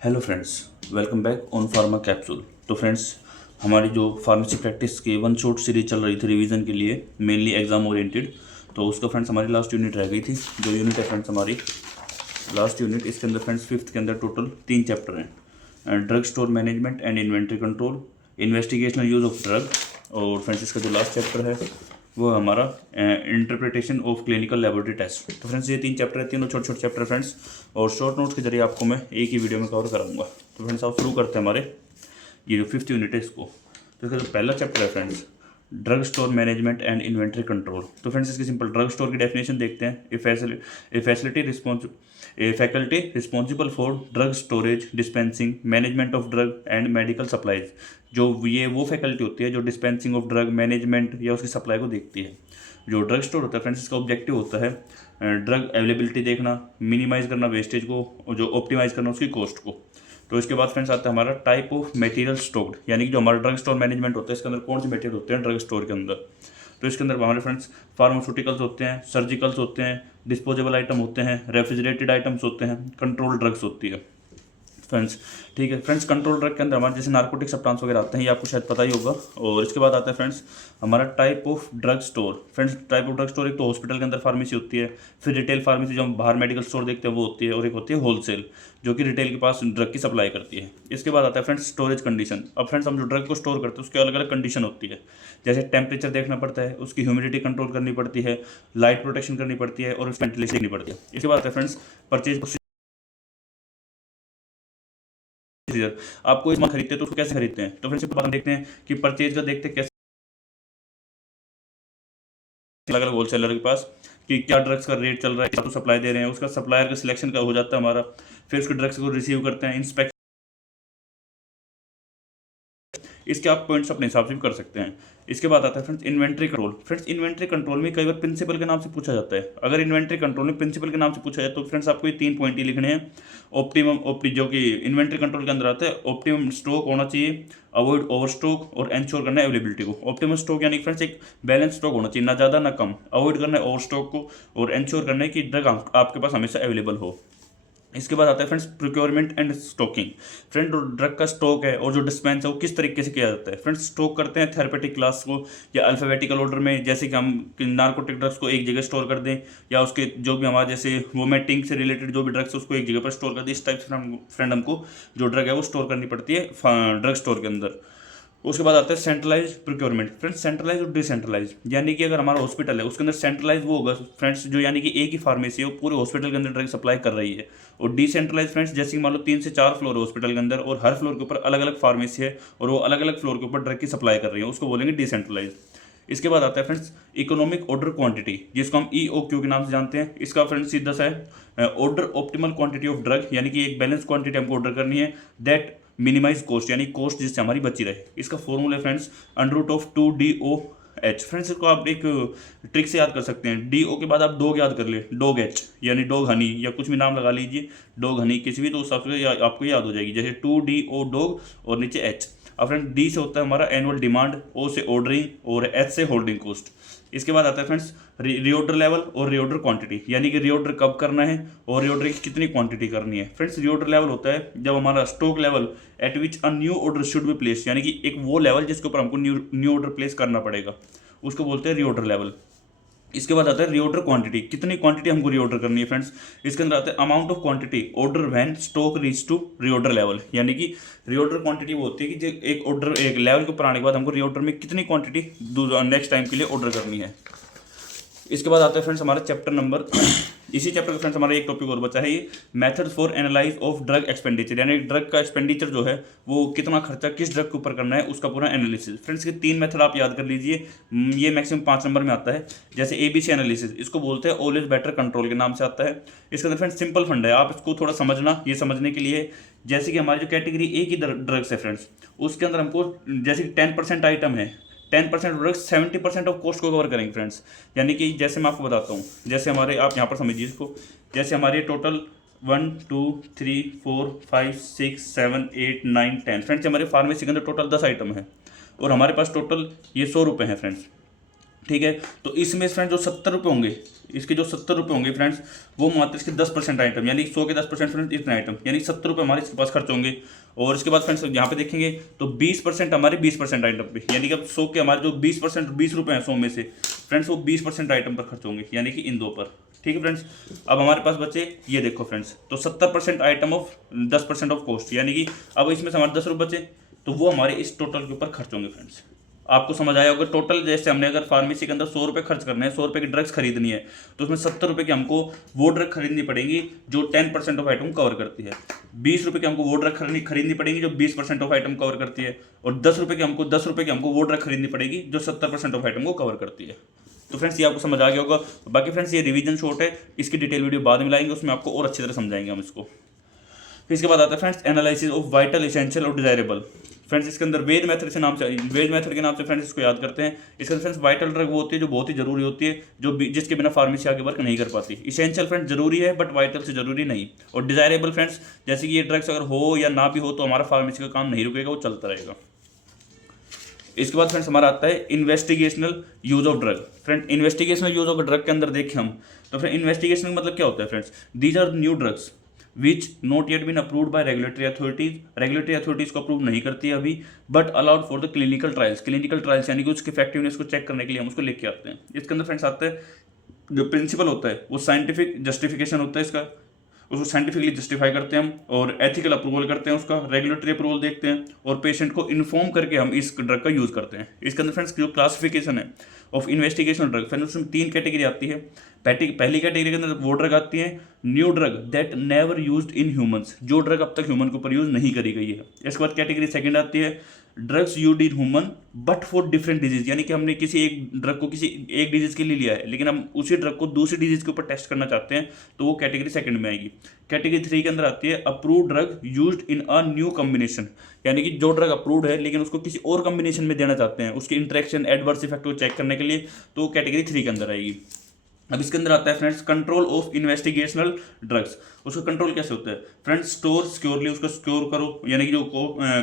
Hello friends, welcome back on pharma capsule. तो friends, हमारी जो फार्मेसी प्रैक्टिस की वन शॉट सीरीज चल रही थी रिवीजन के लिए, मेनली एग्जाम ओरिएंटेड। तो उसका फ्रेंड्स हमारी लास्ट यूनिट रह गई थी। जो यूनिट है फ्रेंड्स हमारी लास्ट यूनिट, इसके अंदर फ्रेंड्स फिफ्थ के अंदर टोटल 3 चैप्टर हैं। Drug store management and inventory control, investigational use of drug, और फ्रेंड्स इसका जो लास्ट चैप्टर है वो हमारा interpretation of clinical laboratory test. तो फ्रेंड्स ये 3 चैप्टर है, तीनों छोटे छोटे चैप्टर फ्रेंड्स, और शॉर्ट नोट्स के जरिए आपको मैं एक ही वीडियो में कवर कराऊंगा। तो फ्रेंड्स आप शुरू करते हैं हमारे ये जो फिफ्थ यूनिट है इसको। तो इसका जो पहला चैप्टर है friends, drug store management and inventory control. तो फ्रेंड्स इसकी सिंपल ड्रग स्टोर की डेफिनेशन देखते हैं। A faculty responsible for drug storage, dispensing, management of drug and medical supplies. जो ये वो फैकल्टी होती है जो डिस्पेंसिंग ऑफ ड्रग, मैनेजमेंट या उसकी सप्लाई को देखती है। जो ड्रग स्टोर होता है फ्रेंड्स, इसका ऑब्जेक्टिव होता है ड्रग अवेलेबिलिटी देखना, मिनिमाइज करना वेस्टेज को, और जो ऑप्टिमाइज करना उसकी कॉस्ट को। तो इसके बाद फ्रेंड्स आता है हमारा टाइप ऑफ मटेरियल स्टोर्ड, यानी कि जो हमारा ड्रग स्टोर मैनेजमेंट होता है इसके अंदर कौन से मटेरियल होते हैं ड्रग स्टोर के अंदर। तो इसके अंदर हमारे फ्रेंड्स फार्मास्यूटिकल्स होते हैं, सर्जिकल्स होते हैं, डिस्पोजेबल आइटम होते हैं, रेफ्रिजरेटेड आइटम्स होते हैं, कंट्रोल ड्रग्स होती है फ्रेंड्स। ठीक है फ्रेंड्स, कंट्रोल ड्रग के अंदर हमारे जैसे नार्कोटिक सब्सटेंस वगैरह आते हैं, ये आपको शायद पता ही होगा। और इसके बाद आता है फ्रेंड्स हमारा type of drug store. Friends type of drug store, एक तो हॉस्पिटल के अंदर फार्मेसी होती है, फिर रिटेल फार्मेसी जो हम बाहर मेडिकल स्टोर देखते हैं वो होती है, और एक होती है होलसेल जो कि रिटेल के पास ड्रग की सप्लाई करती है। इसके बाद आता है फ्रेंड्स स्टोरेज कंडीशन। अब फ्रेंड्स हम जो ड्रग को स्टोर करते हैं उसके अलग अलग कंडीशन होती है, जैसे टेम्परेचर देखना पड़ता है, उसकी ह्यूमिडिटी कंट्रोल करनी पड़ती है, लाइट प्रोटेक्शन करनी पड़ती है, और वेंटिलेशन देखनी पड़ती है। इसके बाद आता है फ्रेंड्स परचेज। आप कोई सामान खरीदते हैं तो उसको कैसे खरीदते हैं, तो फ्रेंड्स हम देखते हैं कि परचेज का देखते हैं कैसे अलग अलग होलसेलर के पास कि क्या ड्रग्स का रेट चल रहा है, क्या तो सप्लाई दे रहे हैं, उसका सप्लायर का सिलेक्शन का हो जाता है हमारा। फिर उसके ड्रग्स को रिसीव करते हैं, इंस्पेक्ट, इसके आप पॉइंट्स अपने हिसाब से भी कर सकते हैं। इसके बाद आता है friends inventory control. Friends inventory control में कई बार प्रिंसिपल के नाम से पूछा जाता है। अगर इन्वेंट्री कंट्रोल में प्रिंसिपल के नाम से पूछा जाए तो फ्रेंड्स आपको ये 3 पॉइंट ही लिखने हैं। जो कि इन्वेंट्री कंट्रोल के अंदर आता है, ऑप्टिमम स्टॉक होना चाहिए, अवॉइड ओवर स्टॉक, और एंश्योर करना है अवेलेबिलिटी को। ऑप्टिमम स्टॉक यानी फ्रेंड्स एक बैलेंस स्टॉक होना चाहिए, ना ज़्यादा ना कम। अवॉइड करना है ओवर स्टॉक को, और एंश्योर करना है कि ड्रग आपके पास हमेशा अवेलेबल हो। इसके बाद आता है friends procurement and stocking. Friend जो ड्रग का स्टॉक है और जो डिस्पेंस है वो किस तरीके से किया जाता है। फ्रेंड्स स्टॉक करते हैं थेरेपेटिक क्लास को या अल्फाबेटिकल ऑर्डर में, जैसे कि हम नार्कोटिक ड्रग्स को एक जगह स्टोर कर दें, या उसके जो भी हमारे जैसे वोमिटिंग से रिलेटेड जो भी ड्रग्स है उसको एक जगह पर स्टोर कर दें। इस टाइप से फ्रेंड हमको जो ड्रग है वो स्टोर करनी पड़ती है ड्रग स्टोर के अंदर। उसके बाद आता है सेंट्रलाइज प्रोक्योरमेंट। फ्रेंड्स सेंट्रलाइज और डिसेंट्रलाइज, यानी कि अगर हमारा हॉस्पिटल है उसके अंदर सेंट्रलाइज वो होगा फ्रेंड्स जो, यानी कि एक ही फार्मेसी है वो पूरे हॉस्पिटल के अंदर ड्रग सप्लाई कर रही है। और डिसेंट्रलाइज फ्रेंड्स जैसे कि मान लो 3 से 4 फ्लोर है हॉस्पिटल के अंदर, और हर फ्लोर के ऊपर अलग अलग फार्मेसी है और वो अलग अलग फ्लोर के ऊपर ड्रग की सप्लाई कर रही है, उसको बोलेंगे डिसेंट्रलाइज। इसके बाद आता है फ्रेंड्स इकोनॉमिक ऑर्डर क्वांटिटी, जिसको हम EOQ के नाम से जानते हैं। इसका फ्रेंड्स सीधा सा है order optimal quantity of drug, यानी कि एक बैलेंस क्वांटिटी हमको ऑर्डर करनी है, दैट मिनिमाइज कॉस्ट, यानी कॉस्ट जिससे हमारी बची रहे। इसका फॉर्मूला है फ्रेंड्स √2DOH। फ्रेंड्स इसको आप एक ट्रिक से याद कर सकते हैं। DO के बाद आप डॉग याद कर ले, डॉग H, यानी डॉग हनी, या कुछ भी नाम लगा लीजिए, डॉग हनी किसी भी, तो उस हिसाब से आपको याद हो जाएगी। जैसे 2DO डॉग और नीचे H। अब फ्रेंड D से होता है हमारा एनुअल डिमांड, O से ऑर्डरिंग, और H से होल्डिंग कॉस्ट। इसके बाद आता है फ्रेंड्स रीऑर्डर लेवल और रीऑर्डर क्वांटिटी, यानी कि रीऑर्डर कब करना है और रीऑर्डर की कितनी क्वांटिटी करनी है। फ्रेंड्स रीऑर्डर लेवल होता है जब हमारा stock level eight which a new order should be place, यानी कि एक वो लेवल जिसके ऊपर हमको न्यू ऑर्डर प्लेस करना पड़ेगा, उसको बोलते हैं रीऑर्डर लेवल। इसके बाद आता है रीऑर्डर क्वांटिटी, कितनी क्वांटिटी हमको रीऑर्डर करनी है फ्रेंड्स। इसके अंदर आता है amount of quantity order when stock reach to reorder level, यानी कि रीऑर्डर क्वांटिटी वो होती है कि जो एक ऑर्डर एक लेवल के ऊपर आने के बाद हमको रीऑर्डर में कितनी क्वांटिटी नेक्स्ट टाइम के लिए ऑर्डर करनी है। इसके बाद आता है फ्रेंड्स हमारा चैप्टर नंबर इसी चैप्टर का फ्रेंड्स हमारा एक टॉपिक और बचा है, ये methods for analyse of drug expenditure, यानी ड्रग का एक्सपेंडिचर जो है वो कितना खर्चा किस ड्रग के ऊपर करना है उसका पूरा एनालिसिस। फ्रेंड्स के 3 मेथड आप याद कर लीजिए, ये मैक्सिमम 5 नंबर में आता है। जैसे ABC एनालिसिस, इसको बोलते हैं ऑलवेज बेटर कंट्रोल के नाम से आता है। इसके अंदर फ्रेंड्स सिंपल फंड है, आप इसको थोड़ा समझना। ये समझने के लिए जैसे कि हमारी जो कैटेगरी A की ड्रग्स है फ्रेंड्स, उसके अंदर हमको जैसे कि 10% आइटम है, 10% प्रोडक्ट 70% ऑफ कॉस्ट को कवर करेंगे फ्रेंड्स। यानी कि जैसे मैं आपको बताता हूँ, जैसे हमारे आप यहाँ पर समझिए इसको, जैसे हमारे टोटल 1 2 3 4 5 6 7 8 9 10 फ्रेंड्स, हमारे फार्मेसी के अंदर टोटल 10 आइटम है, और हमारे पास टोटल ये 100 रुपये हैं फ्रेंड्स। ठीक है। तो इसमें फ्रेंड्स जो 70 रुपये होंगे, इसके जो 70 रुपये होंगे फ्रेंड्स, वो मात्र इसके 10% आइटम, यानी 100 के 10% फ्रेंड्स इतने आइटम, यानी 70 रुपये हमारे इसके पास खर्च होंगे। और इसके बाद फ्रेंड्स यहाँ पे देखेंगे तो 20% हमारे 20% आइटम पे, यानी कि अब 100 के हमारे जो 20% 20 रुपये हैं 100 में से फ्रेंड्स, वो 20% आइटम पर खर्च होंगे, यानी कि इन दो पर। ठीक है फ्रेंड्स। अब हमारे पास बचे ये देखो फ्रेंड्स, तो 70% आइटम ऑफ 10% ऑफ कॉस्ट, यानी कि अब इसमें से हमारे 10 रुपये बचे, तो वो हमारे इस टोटल के ऊपर खर्च होंगे फ्रेंड्स। आपको समझ आया होगा। टोटल जैसे हमने अगर फार्मेसी के अंदर 100 रुपये खर्च करने हैं, 100 रुपये की ड्रग्स खरीदनी है, तो उसमें 70 रुपये की हमको वो ड्रग खरीदनी पड़ेगी जो 10% ऑफ आइटम कवर करती है। 20 रुपये की हमको वो ड्रग खरीदनी पड़ेगी जो 20% ऑफ आइटम कवर करती है। और 10 रुपये की हमको वो ड्रग खरीदनी पड़ेगी जो 70% ऑफ आइटम को कवर करती है। तो फ्रेंड्स ये आपको समझ आ गया होगा। बाकी फ्रेंड्स ये रिवीजन शॉर्ट है, इसकी डिटेल वीडियो बाद में लाएंगे, उसमें आपको और अच्छी तरह समझाएंगे हम इसको। फिर इसके बाद आता है friends analysis of vital, essential और डिजायरेबल। फ्रेंड्स इसके अंदर वेज मेथड के नाम से फ्रेंड्स इसको याद करते हैं। इसके अंदर फ्रेंड्स वाइटल ड्रग वो होती है जो बहुत ही जरूरी होती है, जो जिसके बिना फार्मेसी आगे वर्क नहीं कर पाती। इसेंशियल फ्रेंड्स जरूरी है बट वाइटल से जरूरी नहीं। और डिजायरेबल फ्रेंड्स जैसे कि ये ड्रग्स अगर हो या ना भी हो तो हमारा फार्मेसी का काम नहीं रुकेगा, वो चलता रहेगा। इसके बाद फ्रेंड्स हमारा आता है investigational use of drug. Friend investigational use of drug के अंदर देखें हम, तो फ्रेंड इन्वेस्टिगेशन मतलब क्या होता है friends, these are new drugs which not yet been approved by regulatory authorities. Regulatory authorities को अप्रूव नहीं करती है अभी, but allowed for the clinical trials. Clinical trials यानी कि उसकी इफेक्टिवनेस को चेक करने के लिए हम उसको लेके आते हैं। इसके अंदर फ्रेंड्स आता है जो प्रिंसिपल होता है वो साइंटिफिक जस्टिफिकेशन होता है इसका, उसको साइंटिफिकली जस्टिफाई करते हैं हम, और एथिकल अप्रूवल करते हैं उसका, रेगुलेटरी अप्रूवल देखते हैं, और पेशेंट को इन्फॉर्म करके हम इस ड्रग का यूज़ करते हैं। इसके अंदर फ्रेंड्स जो क्लासिफिकेशन है ऑफ इन्वेस्टिगेशनल ड्रग, फ्रेंड्स उसमें 3 कैटेगरी आती है। पहली कैटेगरी के अंदर वो ड्रग आती है new drug that never used in humans, जो ड्रग अब तक ह्यूमन के ऊपर यूज नहीं करी गई है। इसके बाद कैटेगरी सेकंड आती है drugs used in human but for different disease, यानी कि हमने किसी एक ड्रग को किसी एक डिजीज के लिए लिया है, लेकिन हम उसी ड्रग को दूसरी डिजीज के ऊपर टेस्ट करना चाहते हैं, तो वो कैटेगरी सेकंड में आएगी। कैटेगरी 3 के अंदर आती है approved drug used in a new combination, यानी कि जो ड्रग अप्रूव्ड है लेकिन उसको किसी और कॉम्बिनेशन में देना चाहते हैं उसकी इंटरेक्शन एडवर्स इफेक्ट को चेक करने के लिए, तो कैटेगरी 3 के अंदर आएगी। अब इसके अंदर आता है friends control of investigational drugs. उसका कंट्रोल कैसे होता है फ्रेंड्स, स्टोर सिक्योरली, उसको स्टोर करो, यानी कि जो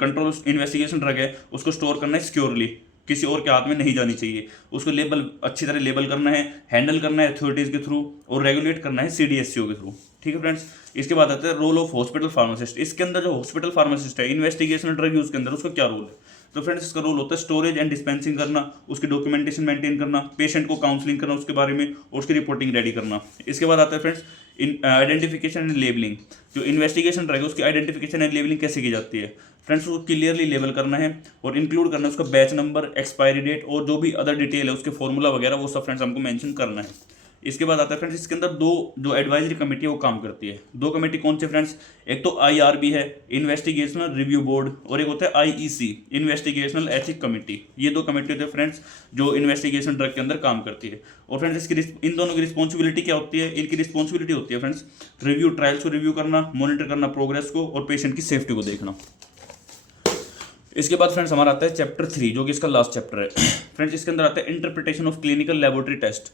कंट्रोल इन्वेस्टिगेशन ड्रग है उसको स्टोर करना है सिक्योरली, किसी और के हाथ में नहीं जानी चाहिए। उसको लेबल अच्छी तरह लेबल करना है, हैंडल करना है अथॉरिटीज़ के थ्रू, और रेगुलेट करना है CDSCO के थ्रू। ठीक है फ्रेंड्स। इसके बाद आता है रोल ऑफ हॉस्पिटल फार्मासिस्ट। इसके अंदर जो हॉस्पिटल फार्मासिस्ट है इन्वेस्टिगेशनल ड्रग यूज़ के अंदर, उसका क्या रोल है, तो फ्रेंड्स इसका रोल होता है स्टोरेज एंड डिस्पेंसिंग करना, उसकी डॉक्यूमेंटेशन मेंटेन करना, पेशेंट को काउंसलिंग करना उसके बारे में, और उसकी रिपोर्टिंग रेडी करना। इसके बाद आता है फ्रेंड्स आइडेंटिफिकेशन एंड लेबलिंग। जो इन्वेस्टिगेशन रहेगा उसकी आइडेंटिफिकेशन एंड लेबलिंग कैसे की जाती है फ्रेंड्स, उसको क्लियरली लेबल करना है और इंक्लूड करना है उसका बैच नंबर, एक्सपायरी डेट, और जो भी अदर डिटेल है उसके फॉर्मूला वगैरह वो सब फ्रेंड्स हमको मेंशन करना है। इसके बाद आता है फ्रेंड्स इसके अंदर दो जो एडवाइजरी कमेटी है वो काम करती है। 2 कमेटी कौन से फ्रेंड्स, एक तो IRB है इन्वेस्टिगेशनल रिव्यू बोर्ड, और एक होता है IEC इन्वेस्टिगेशनल एथिक कमेटी। ये 2 कमेटी होते हैं फ्रेंड्स जो इन्वेस्टिगेशन ड्रग के अंदर काम करती है। और फ्रेंड्स इसकी इन दोनों की रिस्पॉन्सिबिलिटी क्या होती है, इनकी रिस्पॉन्सिबिलिटी होती है फ्रेंड्स रिव्यू ट्रायल्स को रिव्यू करना, मॉनिटर करना प्रोग्रेस को, और पेशेंट की सेफ्टी को देखना। इसके बाद फ्रेंड्स हमारा आता है चैप्टर 3 जो कि इसका लास्ट चैप्टर है। फ्रेंड्स इसके अंदर आता है interpretation of clinical laboratory test,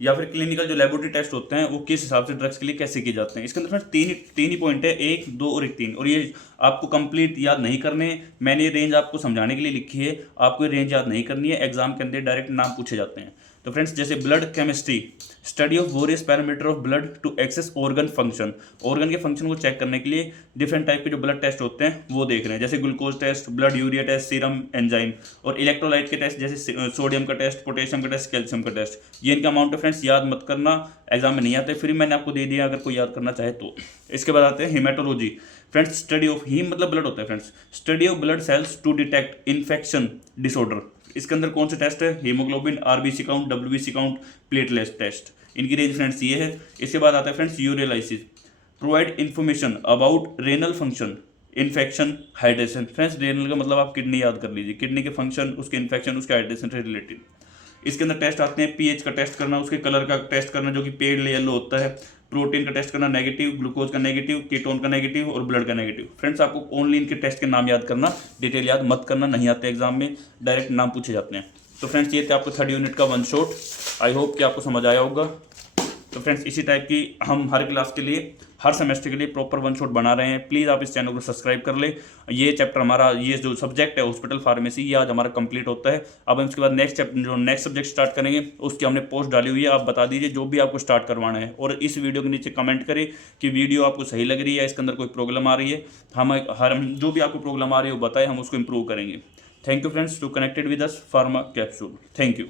या फिर क्लिनिकल जो लेबोरेटरी टेस्ट होते हैं वो किस हिसाब से ड्रग्स के लिए कैसे किए जाते हैं। इसके अंदर फ्रेंड्स तीन ही पॉइंट है, 1, 2 और 3, और ये आपको कंप्लीट याद नहीं करने। मैंने ये रेंज आपको समझाने के लिए लिखी है, आपको ये रेंज याद नहीं करनी है, एग्जाम के अंदर डायरेक्ट नाम पूछे जाते हैं। तो फ्रेंड्स जैसे blood chemistry, study of various parameter of blood to assess organ function, organ के फंक्शन को चेक करने के लिए डिफरेंट टाइप के जो ब्लड टेस्ट होते हैं वो देख रहे हैं, जैसे glucose test, blood urea test, serum enzyme, और इलेक्ट्रोलाइट के टेस्ट जैसे सोडियम का टेस्ट, पोटेशियम का टेस्ट, कैल्शियम का टेस्ट। ये इनका अमाउंट है फ्रेंड्स, याद मत करना, एग्जाम में नहीं आते, फिर मैंने आपको दे दिया अगर कोई याद करना चाहे तो। इसके बाद आते हैं hematology. Friends study of heme मतलब ब्लड होता है friends, study of blood cells to detect infection disorder. इसके अंदर कौन से टेस्ट है, hemoglobin, RBC count, WBC count, platelet test. इनकी रेंज फ्रेंड्स ये है। इसके बाद आता है friends urinalysis, provide information about renal function, infection, hydration. Friends renal का मतलब आप किडनी याद कर लीजिए, किडनी के फंक्शन, उसके इन्फेक्शन, उसके हाइड्रेशन से रिलेटेड। इसके अंदर टेस्ट आते हैं pH का टेस्ट करना, उसके कलर का टेस्ट करना जो कि पेड येलो होता है, प्रोटीन का टेस्ट करना नेगेटिव, ग्लूकोज का नेगेटिव, कीटोन का नेगेटिव, और ब्लड का नेगेटिव। फ्रेंड्स आपको ओनली इनके टेस्ट के नाम याद करना, डिटेल याद मत करना, नहीं आते एग्जाम में, डायरेक्ट नाम पूछे जाते हैं। तो फ्रेंड्स ये थे आपको 3rd यूनिट का 1 शॉट। आई होप कि आपको समझ आया होगा। तो फ्रेंड्स इसी टाइप की हम हर क्लास के लिए, हर सेमेस्टर के लिए प्रॉपर वन शॉट बना रहे हैं। प्लीज़ आप इस चैनल को सब्सक्राइब कर ले। ये चैप्टर हमारा, ये जो सब्जेक्ट है हॉस्पिटल फार्मेसी, ये आज हमारा कंप्लीट होता है। अब हम इसके बाद नेक्स्ट चैप्टर, जो नेक्स्ट सब्जेक्ट स्टार्ट करेंगे, उसकी हमने पोस्ट डाली हुई है। आप बता दीजिए जो भी आपको स्टार्ट करवाना है, और इस वीडियो के नीचे कमेंट करें कि वीडियो आपको सही लग रही है, इसके अंदर कोई प्रॉब्लम आ रही है। हम जो भी आपको प्रॉब्लम आ रही है वो बताएं, हम उसको इम्प्रूव करेंगे। Thank you friends to connected with us Pharma Capsule. Thank you.